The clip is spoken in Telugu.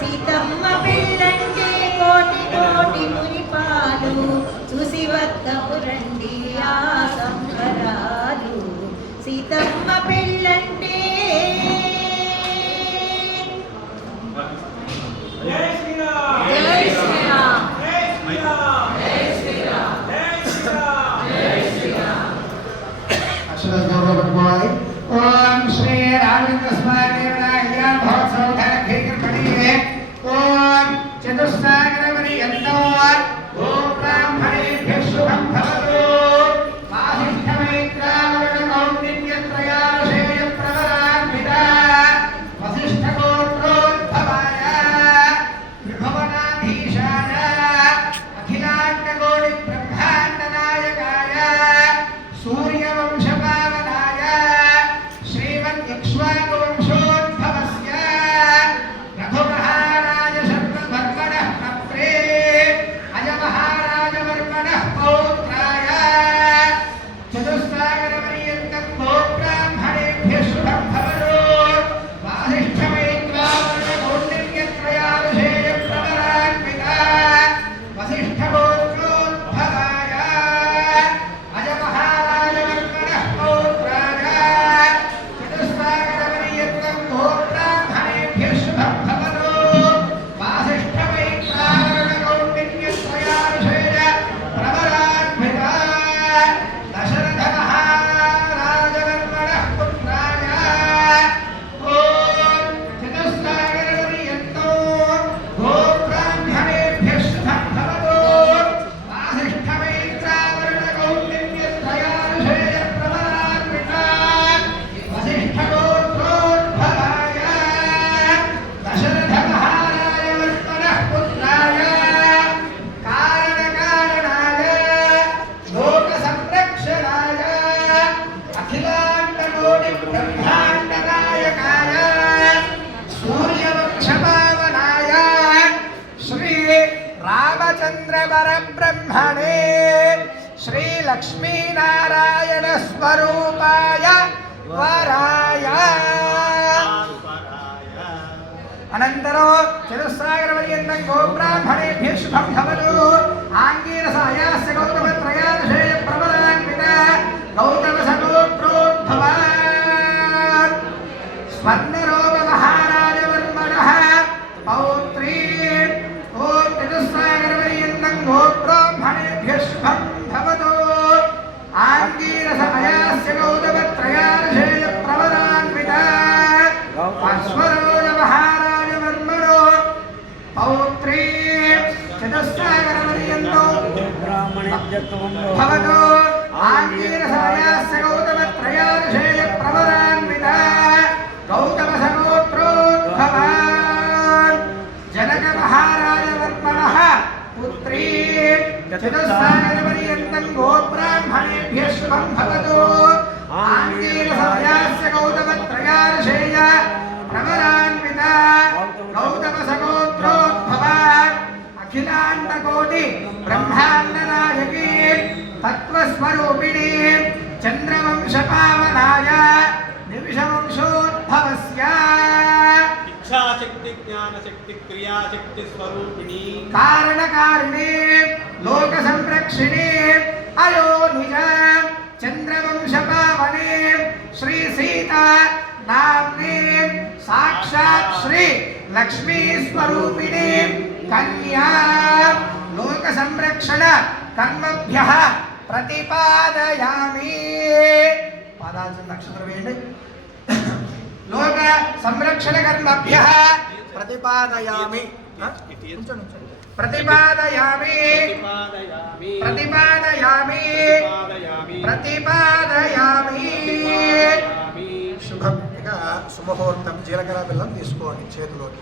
సీతమ్మ పెళ్ళంటే కోటి కోటి మురిపాలు చూసి వద్దము రండి ఆ సంబరాలు. సీతమ్మ పెళ్ళంటే జై శ్రీరామ్ జై శ్రీరామ్ జై శ్రీరామ్ జై శ్రీరామ్ జై శ్రీరామ్ జై శ్రీరామ్. అక్షర గౌరవమాయి ఓం శ్రీ రాఘవేంద్ర స్వామి వినాయక మహోత్సవ ధనఖేకర్పణే ఓం చతుస్సాగరవరి యంతో ఓం బ్రాహ్మణేభ్యః శుభం భవతు. వాసిష్ఠమైత్రావరణ కౌండిన్యత్రయాశేయ ప్రవరాన్విత వసిష్ఠగోత్రోద్భవాయ త్రిభువనాధీశాయ అఖిలాండకోటి బ్రహ్మాండ నాయకాయ సూర్యవంశపావనాయ శ్రీమద్యక్ష్వాకువంశోద్భవస్య రఘుమహారాజ శర్మవర్మణః పుత్రే అజమహారాజవర్మణః పౌత్రాయ చతుస్సాగరపర్యంతం గోబ్రాహ్మణేభ్యః శుభం భవతు. వాసిష్ఠమైత్రావరణ కౌండిన్యత్రయాభిషేయ ప్రవరాన్విత వసిష్ఠగోత్రోద్భవాయ అజమహారాజవర్మణః పౌత్రాయ చతుస్సాగరపర్యంతం గోబ్రాహ్మణేభ్యః శుభం భవతు. వాసిష్ఠమైత్రావరణ కౌండిన్యత్రయాభిషేయ ప్రవరాన్విత దశరథ మహారాజవర్మణః పుత్రాయ ఓం చతుస్సాగరపర్యంతం గోబ్రాహ్మణేభ్యః శుభం భవతు. వాసిష్ఠమైత్రావరణ కౌండిన్యత్రయాభిషేయ ప్రవరాన్విత వసిష్ఠగోత్రోద్భవాయ దశరథ మహారాజవర్మణః పుత్రాయ కారణకారణాయ లోక సంరక్షణాయ అఖిలాండకోటి బ్రహ్మాండ నాయకాయ సూర్యవంశపావనాయ శ్రీ రామచంద్ర పరబ్రహ్మణే శ్రీ లక్ష్మీనారాయణ స్వరూపాయ వరాయ. అనంతరం చతుస్సాగరపర్యంతం గోబ్రాహ్మణేభ్యః శుభం భవతు. ఆంగీరసాయాస్య గౌతమత్రయాభిషేయ ప్రవరాన్విత గౌతమసగోత్రోద్భవాన్ స్వర్ణరోమ మహారాజవర్మణః పౌత్రీ ఓం చతుస్సాగరపర్యంతం గోబ్రాహ్మణేభ్యః శుభం భవతు. ఆంగీరసాయాస్య గౌతమత్రయాభిషేయ ప్రవరాన్విత అశ్వరోజ మహారాజవర్మణో పౌత్రీ చతుస్సాగరపర్యంతం భవతు. ఆంగీరసాయాస్య గౌతమత్రయాభిషేయ ప్రవరాన్విత గౌతమసగోత్రోద్భవాన్ జనక మహారాజవర్మణః పుత్రీ చతుస్సాగరపర్యంతం గోబ్రాహ్మణేభ్యః శుభం భవతు. ఆంగీరసాయాస్య గౌతమత్రయాభిషేయ ప్రవరాన్విత గౌతమసగోత్రోద్భవాన్ అఖిలాండకోటి బ్రహ్మాండ నాయకీ తత్వస్వరూపిణీ చంద్రవంశపావనాయ నిమిషవంశోద్భవస్య ఇచ్ఛాశక్తి జ్ఞానశక్తి క్రియాశక్తి స్వరూపిణి కారణకారిణీ లోక సంరక్షిణీ అయోనిజ చంద్రవంశపావనే శ్రీ సీతా నామ్నీ సాక్షాత్ శ్రీ లక్ష్మీ స్వరూపిణీ కన్యా లోక సంరక్షణ కర్మభ్యః ప్రతిపాదయామి. పాదాలు నక్షత్రం వేయండి. లోక సంరక్షణ కర్మభ్యః ప్రతిపాదయామి ప్రతిపాదయామి ప్రతిపాదయామి ప్రతిపాదయామి. శుభం. ఇక సుముహూర్తం జీలకర్ర బెల్లం తీసుకోండి చేతిలోకి.